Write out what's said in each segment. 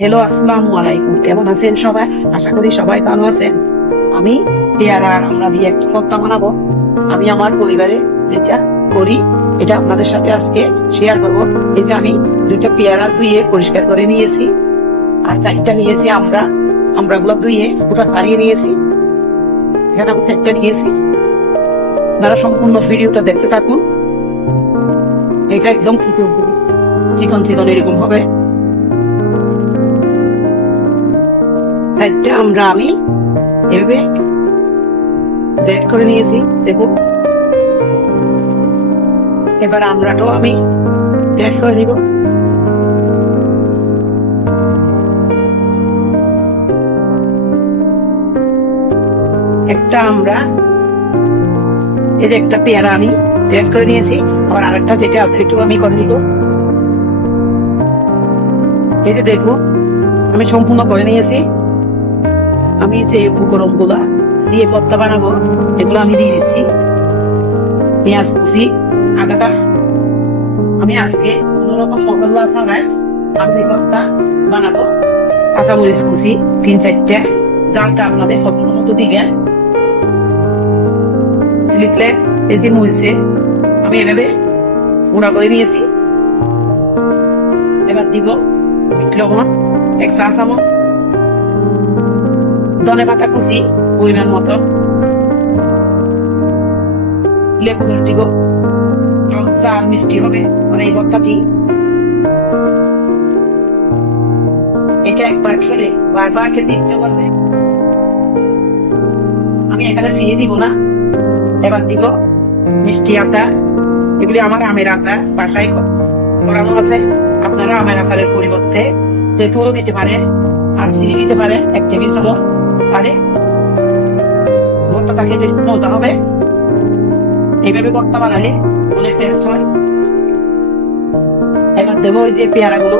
Hello, আসসালামু আলাইকুম। কেমন আছেন সবাই? আশা করি সবাই ভালো আছেন। আমি পেয়ারা আর আমরা দিয়ে একটা ভর্তা বানাবো। আমি আমার পরিবারে যেটা করি এটা আপনাদের সাথে আজকে শেয়ার করব। এই যে আমি দুইটা পেয়ারা ধুয়ে পরিষ্কার করে নিয়েছি, আর চারটা নিয়েছি আমরাগুলো ধুয়ে ওটা ছাড়িয়ে নিয়েছি। এখানে আমি চারটা নিয়েছি। আপনারা সম্পূর্ণ ভিডিওটা দেখতে থাকুন। এটা একদম চিকন চিকন এরকম হবে। সাইডটা আমি এভাবে রেড করে নিয়েছি, দেখুন। এবার আমরাটাও আমি রেড করে দিব। একটা এই যে একটা পেয়ারা আমি রেড করে নিয়েছি, আবার আরেকটা যেটা একটু আমি করে দিব। এই যে দেখুন, আমি সম্পূর্ণ করে নিয়েছি। আমি যে উপকরণ গুলা দিয়ে ভর্তা বানাবো এগুলো আমি দিয়ে দিচ্ছি। পেঁয়াজ কুচি, আদাটা আমি আজকে কোন রকম মশলা ছাড়াই আমি ভর্তা বানাবো। কাঁচামরিচ কুচি 3-4টা, জালটা আপনাদের পছন্দ মতো দিবেন। চিলি ফ্লেক্স, এই যে মরিচে আমি এভাবে গুঁড়া করে নিয়েছি। এবার দিব বিট লবণ 1 চা চামচ, ধনে পাতা কুচি পরিমাণ মতো, লেবু দিব। চাল মিষ্টি হবে মানে এই ভর্তাটি। এটা একবার খেলে বারবার খেতে ইচ্ছে করবে। আমি এখানে চিনি দিব না। এবার দিব মিষ্টি আটা। এগুলি আমার আমের আটা, বাসায় করানো আছে। আপনারা আমের আচারের পরিবর্তে তেঁতুলও দিতে পারেন, আর চিনি দিতে পারেন 1 টেবিল চামচ। আরে ভর্তাটাকে যে মজা হবে, এইভাবে ভর্তা বানালে অনেক টেস্ট হয়। এবার দেবো ওই যে পেয়ারা গুলো।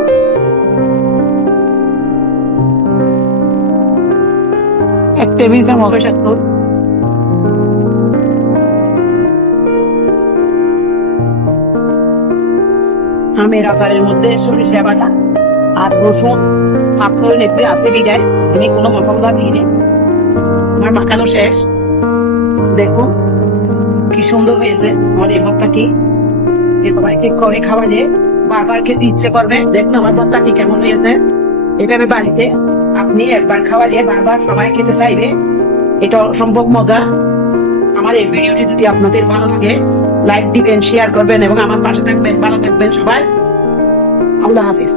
এক টেবিল চামচ আমের আচারের মধ্যে সরিষা বাটা আর রসুন মাখন একটু হাতে বিদায়। আমি কোনো মশলা দিইনি। আমার মাখানো শেষ। দেখুন কি সুন্দর হয়েছে আমার এই ভর্তাটি। সবাইকে করে খাওয়ালে বারবার খেতে ইচ্ছে করবে। দেখুন আমার ভর্তাটি কেমন হয়েছে। এভাবে বাড়িতে আপনি একবার খাওয়ালে বারবার সবাই খেতে চাইবে। এটা অসম্ভব মজা। আমার এই ভিডিওটি যদি আপনাদের ভালো লাগে লাইক দিবেন, শেয়ার করবেন এবং আমার পাশে থাকবেন। ভালো থাকবেন সবাই। আল্লাহ হাফিজ।